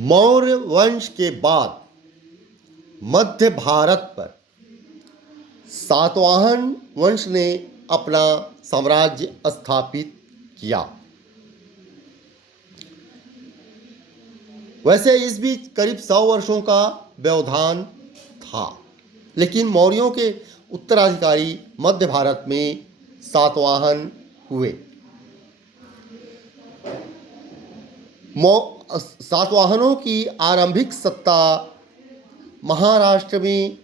मौर्य वंश के बाद मध्य भारत पर सातवाहन वंश ने अपना साम्राज्य स्थापित किया। वैसे इस बीच करीब 100 वर्षों का व्यवधान था, लेकिन मौर्यों के उत्तराधिकारी मध्य भारत में सातवाहन हुए। सातवाहनों की आरंभिक सत्ता महाराष्ट्र में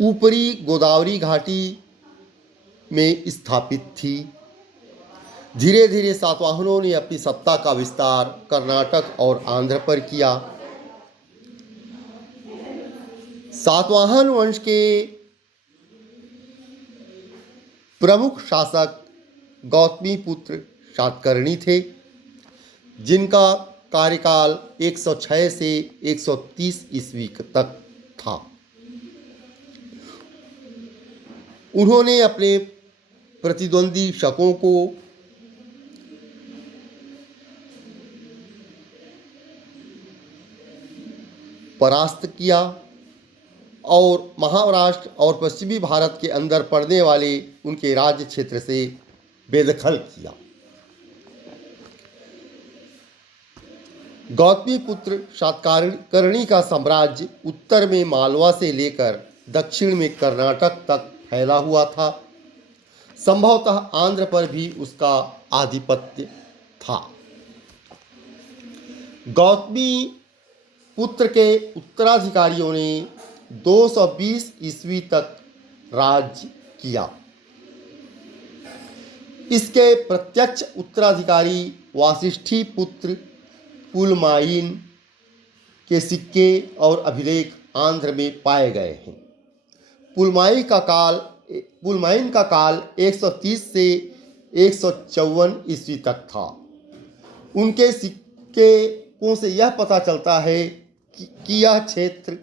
ऊपरी गोदावरी घाटी में स्थापित थी। धीरे धीरे सातवाहनों ने अपनी सत्ता का विस्तार कर्नाटक और आंध्र पर किया। सातवाहन वंश के प्रमुख शासक गौतमीपुत्र सातकर्णी थे, जिनका कार्यकाल 106 से 130 ईस्वी तक था। उन्होंने अपने प्रतिद्वंदी शकों को परास्त किया और महाराष्ट्र और पश्चिमी भारत के अंदर पड़ने वाले उनके राज्य क्षेत्र से बेदखल किया। गौतमीपुत्र सातकर्णी का साम्राज्य उत्तर में मालवा से लेकर दक्षिण में कर्नाटक तक फैला हुआ था। संभवतः आंध्र पर भी उसका आधिपत्य था। गौतमी पुत्र के उत्तराधिकारियों ने 220 ईस्वी तक राज्य किया। इसके प्रत्यक्ष उत्तराधिकारी वासिष्ठी पुत्र पुलमाइन के सिक्के और अभिलेख आंध्र में पाए गए हैं। पुलमाइन का काल 130 से 154 ईस्वी तक था। उनके सिक्कों से यह पता चलता है कि यह क्षेत्र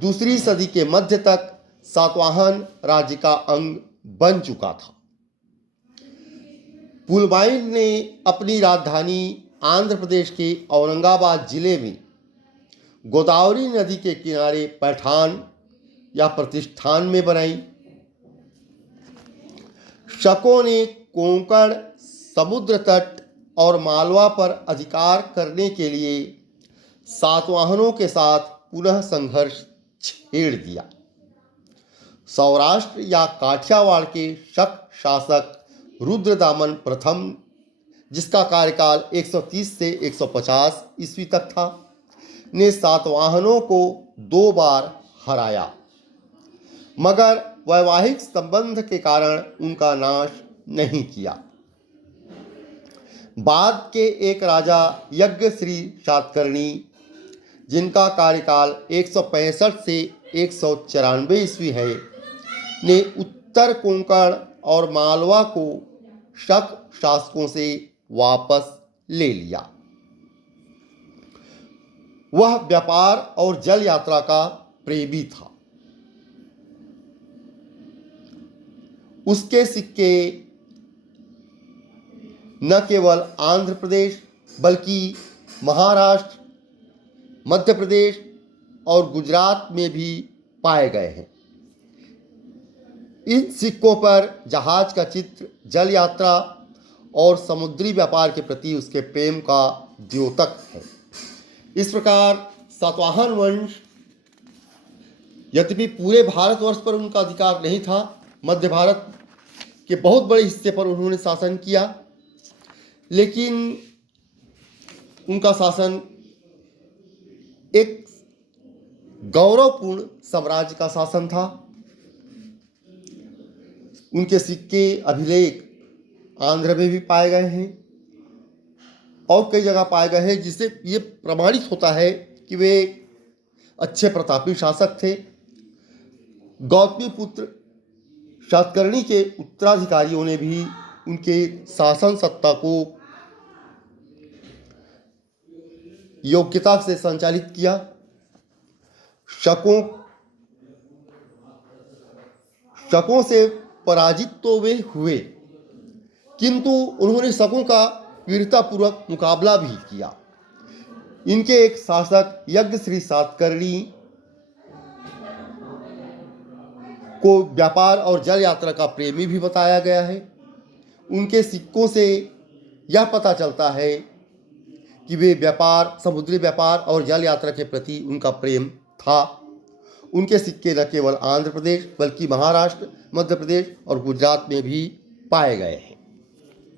दूसरी सदी के मध्य तक सातवाहन राज्य का अंग बन चुका था। पुलमाइन ने अपनी राजधानी आंध्र प्रदेश के औरंगाबाद जिले में गोदावरी नदी के किनारे पैठान या प्रतिष्ठान में बनाई। शकों ने कोंकण, समुद्र तट और मालवा पर अधिकार करने के लिए सातवाहनों के साथ पुनः संघर्ष छेड़ दिया। सौराष्ट्र या काठियावाड़ के शक शासक रुद्रदामन प्रथम, जिसका कार्यकाल 130 से 150 ईस्वी तक था, ने सातवाहनों को 2 बार हराया, मगर वैवाहिक संबंध के कारण उनका नाश नहीं किया। बाद के एक राजा यज्ञश्री सातकर्णी, जिनका कार्यकाल 165 से 194 ईस्वी है, ने उत्तर कोंकण और मालवा को शक शासकों से वापस ले लिया। वह व्यापार और जल यात्रा का प्रेमी था। उसके सिक्के न केवल आंध्र प्रदेश बल्कि महाराष्ट्र, मध्य प्रदेश और गुजरात में भी पाए गए हैं। इन सिक्कों पर जहाज का चित्र, जल यात्रा और समुद्री व्यापार के प्रति उसके प्रेम का द्योतक है। इस प्रकार सातवाहन वंश, यद्यपि पूरे भारतवर्ष पर उनका अधिकार नहीं था, मध्य भारत के बहुत बड़े हिस्से पर उन्होंने शासन किया, लेकिन उनका शासन एक गौरवपूर्ण साम्राज्य का शासन था। उनके सिक्के, अभिलेख आंध्र में भी पाए गए हैं और कई जगह पाए गए हैं, जिससे ये प्रमाणित होता है कि वे अच्छे प्रतापी शासक थे। गौतमीपुत्र सातकर्णी के उत्तराधिकारियों ने भी उनके शासन सत्ता को योग्यता से संचालित किया। शकों से पराजित तो वे हुए, किंतु उन्होंने शकों का वीरतापूर्वक मुकाबला भी किया। इनके एक शासक यज्ञ श्री सातकर्णी को व्यापार और जल यात्रा का प्रेमी भी बताया गया है। उनके सिक्कों से यह पता चलता है कि वे व्यापार, समुद्री व्यापार और जल यात्रा के प्रति उनका प्रेम था। उनके सिक्के न केवल आंध्र प्रदेश बल्कि महाराष्ट्र, मध्य प्रदेश और गुजरात में भी पाए गए हैं।